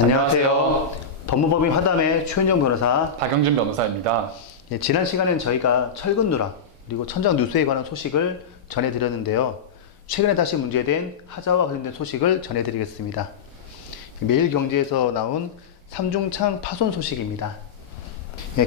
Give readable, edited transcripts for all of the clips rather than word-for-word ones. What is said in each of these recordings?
안녕하세요. 법무법인 화담의 최은정 변호사, 박영준 변호사입니다. 지난 시간에는 저희가 철근 누락 그리고 천장 누수에 관한 소식을 전해드렸는데요. 최근에 다시 문제된 하자와 관련된 소식을 전해드리겠습니다. 매일경제에서 나온 삼중창 파손 소식입니다.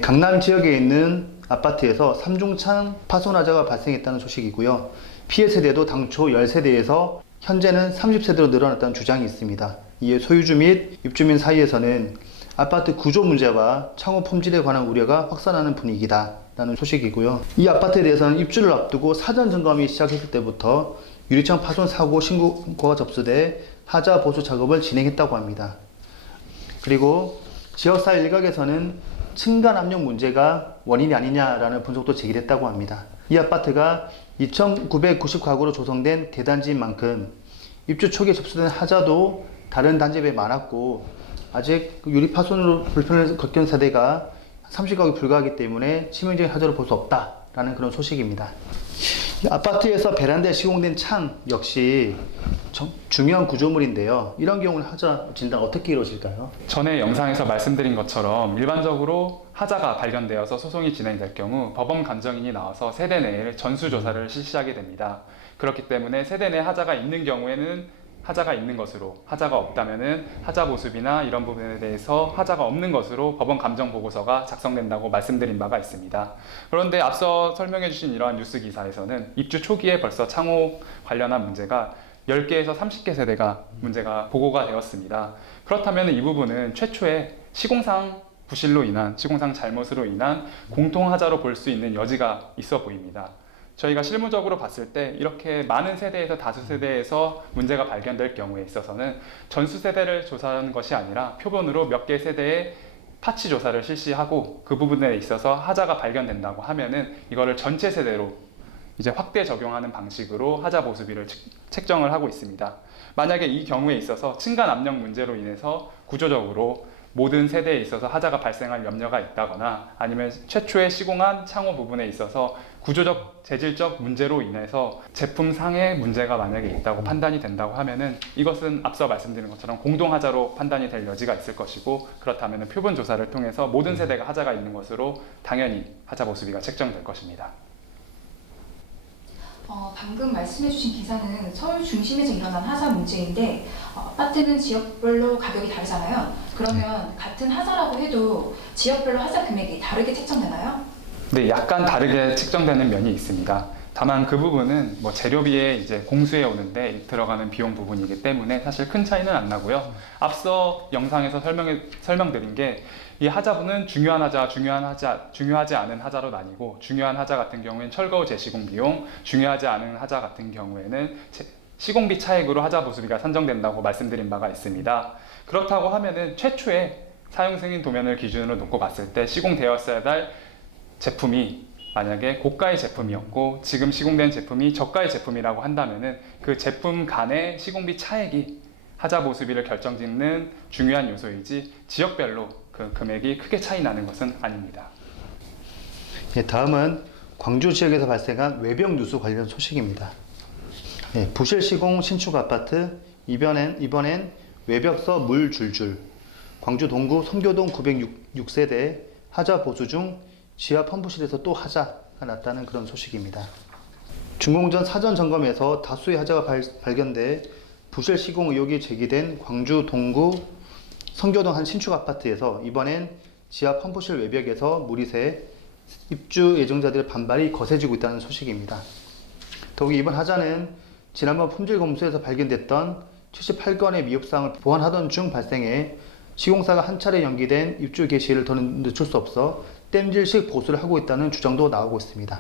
강남 지역에 있는 아파트에서 삼중창 파손 하자가 발생했다는 소식이고요. 피해 세대도 당초 10세대에서 현재는 30세대로 늘어났다는 주장이 있습니다. 이에 소유주 및 입주민 사이에서는 아파트 구조 문제와 창호 품질에 관한 우려가 확산하는 분위기다 라는 소식이고요. 이 아파트에 대해서는 입주를 앞두고 사전 점검이 시작했을 때부터 유리창 파손 사고 신고가 접수돼 하자 보수 작업을 진행했다고 합니다. 그리고 지역사회 일각에서는 층간 압력 문제가 원인이 아니냐라는 분석도 제기됐다고 합니다. 이 아파트가 2,990가구로 조성된 대단지인 만큼 입주 초기에 접수된 하자도 다른 단지에 비해 많았고 아직 유리 파손으로 불편을 겪은 세대가 30가구에 불과하기 때문에 치명적인 하자로 볼 수 없다라는 그런 소식입니다. 아파트에서 베란다에 시공된 창 역시 중요한 구조물인데요. 이런 경우는 하자 진단 어떻게 이루어질까요? 전에 영상에서 말씀드린 것처럼 일반적으로 하자가 발견되어서 소송이 진행될 경우 법원 감정인이 나와서 세대 내에 전수조사를 실시하게 됩니다. 그렇기 때문에 세대 내 하자가 있는 경우에는 하자가 있는 것으로, 하자가 없다면은 하자 보수비나 이런 부분에 대해서 하자가 없는 것으로 법원 감정 보고서가 작성된다고 말씀드린 바가 있습니다. 그런데 앞서 설명해 주신 이러한 뉴스 기사에서는 입주 초기에 벌써 창호 관련한 문제가 10개에서 30개 세대가 문제가 보고가 되었습니다. 그렇다면 이 부분은 최초에 시공상 부실로 인한, 시공상 잘못으로 인한 공통하자로 볼 수 있는 여지가 있어 보입니다. 저희가 실무적으로 봤을 때 이렇게 많은 세대에서 다수 세대에서 문제가 발견될 경우에 있어서는 전수 세대를 조사하는 것이 아니라 표본으로 몇 개 세대의 파츠 조사를 실시하고 그 부분에 있어서 하자가 발견된다고 하면은 이거를 전체 세대로 이제 확대 적용하는 방식으로 하자 보수비를 책정을 하고 있습니다. 만약에 이 경우에 있어서 층간 압력 문제로 인해서 구조적으로 모든 세대에 있어서 하자가 발생할 염려가 있다거나 아니면 최초에 시공한 창호 부분에 있어서 구조적, 재질적 문제로 인해서 제품상의 문제가 만약에 있다고 판단이 된다고 하면은 이것은 앞서 말씀드린 것처럼 공동하자로 판단이 될 여지가 있을 것이고 그렇다면 표본 조사를 통해서 모든 세대가 하자가 있는 것으로 당연히 하자 보수비가 책정될 것입니다. 방금 말씀해주신 기사는 서울 중심에서 일어난 하자 문제인데 아파트는 지역별로 가격이 다르잖아요. 그러면 같은 하자라고 해도 지역별로 하자 금액이 다르게 책정되나요? 네, 약간 다르게 책정되는 면이 있습니다. 다만 그 부분은 뭐 재료비에 이제 공수해 오는데 들어가는 비용 부분이기 때문에 사실 큰 차이는 안 나고요. 앞서 영상에서 설명드린 게 이 하자분은 중요한 하자, 중요하지 않은 하자로 나뉘고 중요한 하자 같은 경우에는 철거후 재시공 비용, 중요하지 않은 하자 같은 경우에는 시공비 차액으로 하자 보수비가 산정된다고 말씀드린 바가 있습니다. 그렇다고 하면은 최초에 사용 승인 도면을 기준으로 놓고 봤을 때 시공되었어야 할 제품이 만약에 고가의 제품이었고 지금 시공된 제품이 저가의 제품이라고 한다면은 그 제품 간의 시공비 차액이 하자 보수비를 결정짓는 중요한 요소이지 지역별로 그 금액이 크게 차이 나는 것은 아닙니다. 다음은 광주 지역에서 발생한 외벽 누수 관련 소식입니다. 부실 시공 신축 아파트 이번엔 외벽서 물 줄줄. 광주 동구 선교동 906세대 하자 보수 중 지하 펌프실에서 또 하자가 났다는 그런 소식입니다. 준공전 사전 점검에서 다수의 하자가 발견돼 부실 시공 의혹이 제기된 광주 동구 선교동 한 신축 아파트에서 이번엔 지하 펌프실 외벽에서 물이 새 입주 예정자들의 반발이 거세지고 있다는 소식입니다. 더욱이 이번 하자는 지난번 품질 검수에서 발견됐던 78건의 미흡사항을 보완하던 중 발생해 시공사가 한 차례 연기된 입주 개시를 더는 늦출 수 없어 땜질식 보수를 하고 있다는 주장도 나오고 있습니다.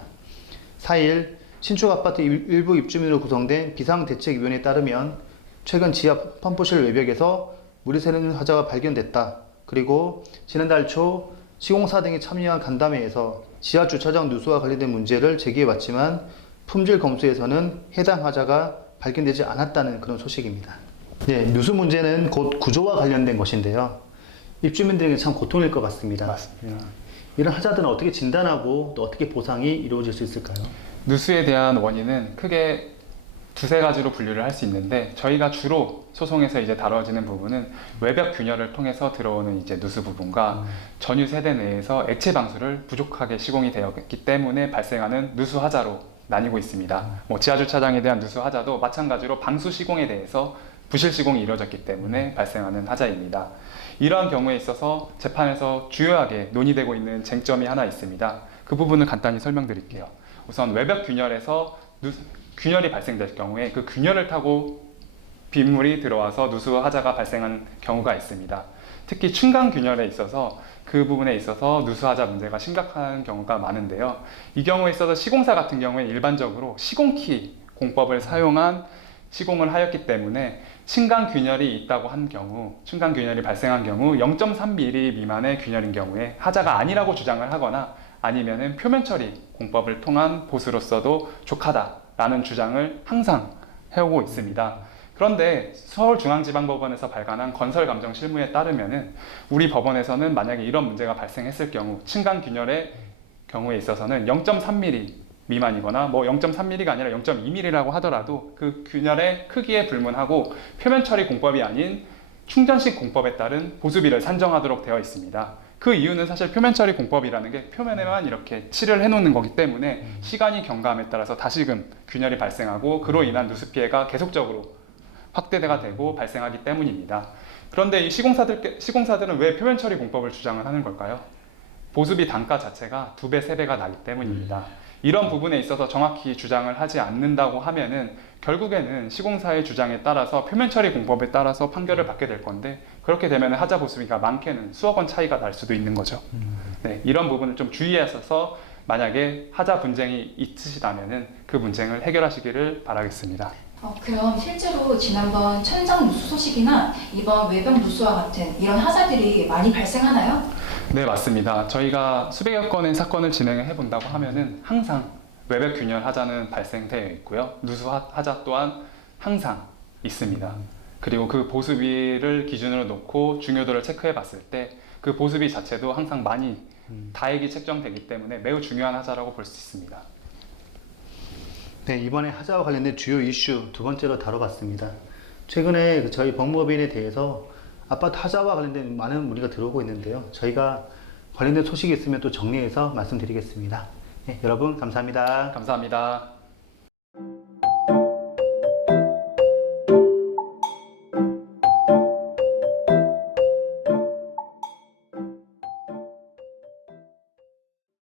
4일 신축 아파트 일부 입주민으로 구성된 비상대책위원회에 따르면 최근 지하 펌프실 외벽에서 물이 새는 하자가 발견됐다. 그리고 지난달 초 시공사 등이 참여한 간담회에서 지하 주차장 누수와 관련된 문제를 제기해왔지만 품질 검수에서는 해당 하자가 발견되지 않았다는 그런 소식입니다. 누수 문제는 곧 구조와 관련된 것인데요. 입주민들에게 참 고통일 것 같습니다. 맞습니다. 이런 하자들은 어떻게 진단하고 또 어떻게 보상이 이루어질 수 있을까요? 누수에 대한 원인은 크게 두세 가지로 분류를 할 수 있는데 저희가 주로 소송에서 이제 다뤄지는 부분은 외벽 균열을 통해서 들어오는 이제 누수 부분과 전유 세대 내에서 액체 방수를 부족하게 시공이 되었기 때문에 발생하는 누수 하자로 나뉘고 있습니다. 뭐 지하 주차장에 대한 누수 하자도 마찬가지로 방수 시공에 대해서 부실 시공이 이루어졌기 때문에 발생하는 하자입니다. 이러한 경우에 있어서 재판에서 주요하게 논의되고 있는 쟁점이 하나 있습니다. 그 부분을 간단히 설명드릴게요. 우선 외벽 균열에서 균열이 발생될 경우에 그 균열을 타고 빗물이 들어와서 누수 하자가 발생한 경우가 있습니다. 특히 층간 균열에 있어서 그 부분에 있어서 누수 하자 문제가 심각한 경우가 많은데요. 이 경우에 있어서 시공사 같은 경우에 일반적으로 시공키 공법을 사용한 시공을 하였기 때문에 층간 균열이 있다고 한 경우, 층간 균열이 발생한 경우 0.3mm 미만의 균열인 경우에 하자가 아니라고 주장을 하거나 아니면은 표면 처리 공법을 통한 보수로서도 족하다라는 주장을 항상 해오고 있습니다. 그런데 서울중앙지방법원에서 발간한 건설감정 실무에 따르면은 우리 법원에서는 만약에 이런 문제가 발생했을 경우 층간 균열의 경우에 있어서는 0.3mm 미만이거나 뭐 0.3mm가 아니라 0.2mm라고 하더라도 그 균열의 크기에 불문하고 표면 처리 공법이 아닌 충전식 공법에 따른 보수비를 산정하도록 되어 있습니다. 그 이유는 사실 표면 처리 공법이라는 게 표면에만 이렇게 칠을 해놓는 거기 때문에 시간이 경과함에 따라서 다시금 균열이 발생하고 그로 인한 누수 피해가 계속적으로 확대가 되고 발생하기 때문입니다. 그런데 이 시공사들은 왜 표면 처리 공법을 주장을 하는 걸까요? 보수비 단가 자체가 2배, 3배가 나기 때문입니다. 이런 부분에 있어서 정확히 주장을 하지 않는다고 하면은 결국에는 시공사의 주장에 따라서 표면 처리 공법에 따라서 판결을 받게 될 건데 그렇게 되면 하자 보수비가 많게는 수억 원 차이가 날 수도 있는 거죠. 네, 이런 부분을 좀 주의하셔서 만약에 하자 분쟁이 있으시다면은 그 분쟁을 해결하시기를 바라겠습니다. 그럼 실제로 지난번 천장 누수 소식이나 이번 외벽 누수와 같은 이런 하자들이 많이 발생하나요? 네, 맞습니다. 저희가 수백여 건의 사건을 진행해 본다고 하면은 항상 외벽 균열 하자는 발생되어 있고요. 누수 하자 또한 항상 있습니다. 그리고 그 보수비를 기준으로 놓고 중요도를 체크해 봤을 때 그 보수비 자체도 항상 많이 다액이 책정되기 때문에 매우 중요한 하자라고 볼 수 있습니다. 네, 이번에 하자와 관련된 주요 이슈 두 번째로 다뤄봤습니다. 최근에 저희 법무법인에 대해서 아파트 하자와 관련된 많은 문의가 들어오고 있는데요. 저희가 관련된 소식이 있으면 또 정리해서 말씀드리겠습니다. 네, 여러분 감사합니다. 감사합니다.